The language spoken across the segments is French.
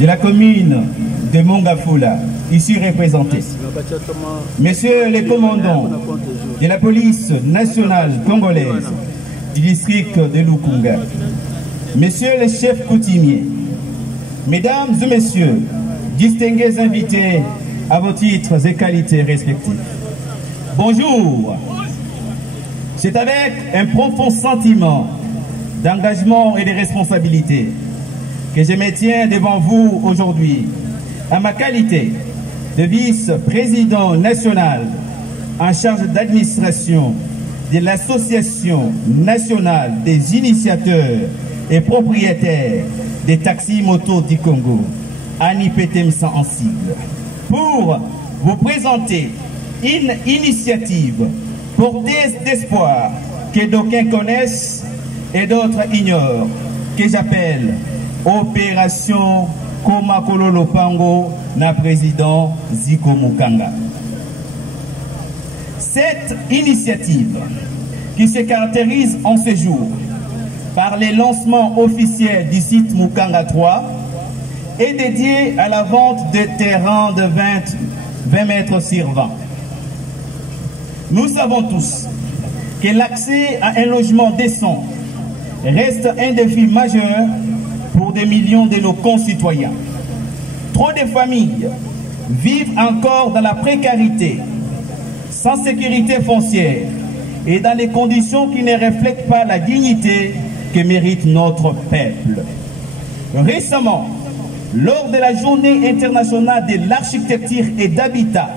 de la commune de Mongafula, ici représentés, messieurs les commandants de la police nationale congolaise du district de Lukunga, messieurs les chefs coutumiers, mesdames et messieurs, distingués invités à vos titres et qualités respectifs, bonjour. C'est avec un profond sentiment d'engagement et de responsabilité que je me tiens devant vous aujourd'hui à ma qualité de vice-président national en charge d'administration de l'Association nationale des initiateurs et propriétaires des taxis motos du Congo, ANIPTMSA en sigle, pour vous présenter une initiative porteuse d'espoir que d'aucuns connaissent et d'autres ignorent, que j'appelle Opération Komakolo Lopango na président Ziko Mukanga. Cette initiative, qui se caractérise en ce jour par les lancements officiels du site Mukanga 3, est dédiée à la vente de terrains de 20 mètres sur 20. Nous savons tous que l'accès à un logement décent reste un défi majeur pour des millions de nos concitoyens. Trop de familles vivent encore dans la précarité, sans sécurité foncière et dans des conditions qui ne reflètent pas la dignité que mérite notre peuple. Récemment, lors de la journée internationale de l'architecture et d'habitat,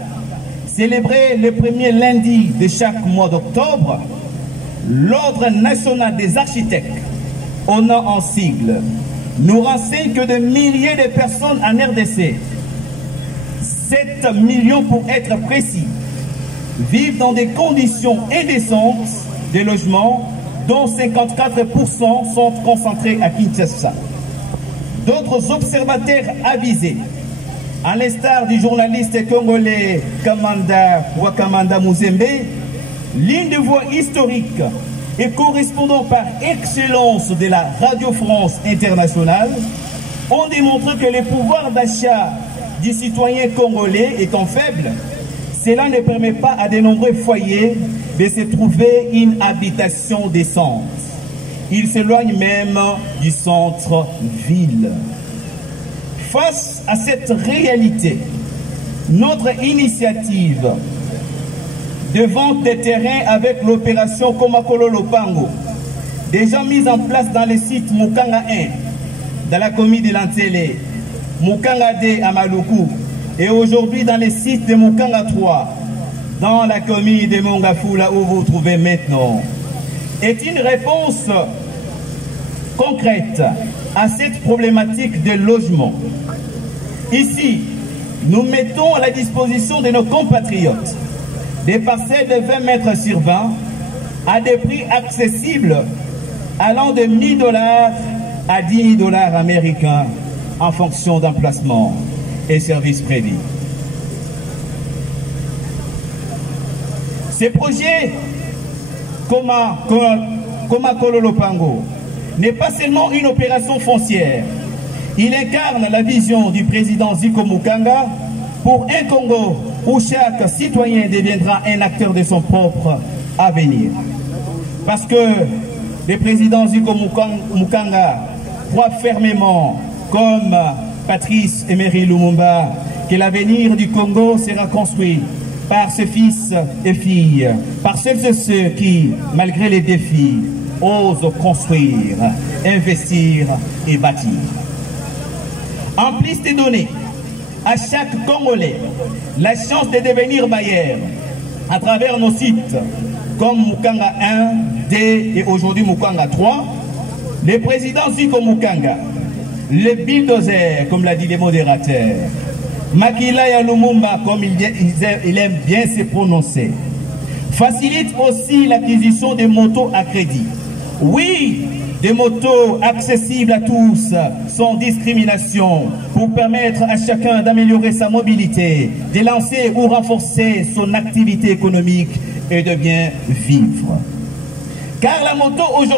célébrée le premier lundi de chaque mois d'octobre, l'Ordre national des architectes, ONA en sigle, nous renseigne que de milliers de personnes en RDC, 7 millions pour être précis, vivent dans des conditions indécentes de logement, dont 54% sont concentrés à Kinshasa. D'autres observateurs avisés, à l'instar du journaliste congolais Kamanda Wakamanda Muzembe, ligne de voix historique et correspondant par excellence de la Radio France internationale, ont démontré que le pouvoir d'achat du citoyen congolais étant faible, cela ne permet pas à de nombreux foyers de se trouver une habitation décente. Ils s'éloignent même du centre-ville. Face à cette réalité, notre initiative de vente des terrains avec l'opération Komakolo Lopango, déjà mise en place dans les sites Mukanga 1, dans la commune de Lantele, Mukanga 2 à Maluku, et aujourd'hui dans les sites de Mukanga 3, dans la commune de Mongafula où vous vous trouvez maintenant, est une réponse concrète à cette problématique de logement. Ici, nous mettons à la disposition de nos compatriotes des parcelles de 20 mètres sur 20 à des prix accessibles allant de 1000 $ à 10 000 $ américains en fonction d'emplacement et services prévus. Ce projet Komakolo Lopango n'est pas seulement une opération foncière. Il incarne la vision du président Ziko Mukanga pour un Congo où chaque citoyen deviendra un acteur de son propre avenir. Parce que le président Ziko Mukanga croit fermement, comme Patrice Emery Lumumba, que l'avenir du Congo sera construit par ses fils et filles, par celles et ceux qui, malgré les défis, osent construire, investir et bâtir. En plus de donner à chaque Congolais la chance de devenir bailleur à travers nos sites comme Mukanga 1, 2 et aujourd'hui Mukanga 3, le président Ziko Mukanga, le bulldozer, comme l'a dit le modérateur, Makila Lumumba, comme il aime bien se prononcer, facilite aussi l'acquisition de motos à crédit. Oui, des motos accessibles à tous, sans discrimination, pour permettre à chacun d'améliorer sa mobilité, de lancer ou renforcer son activité économique et de bien vivre. Car la moto aujourd'hui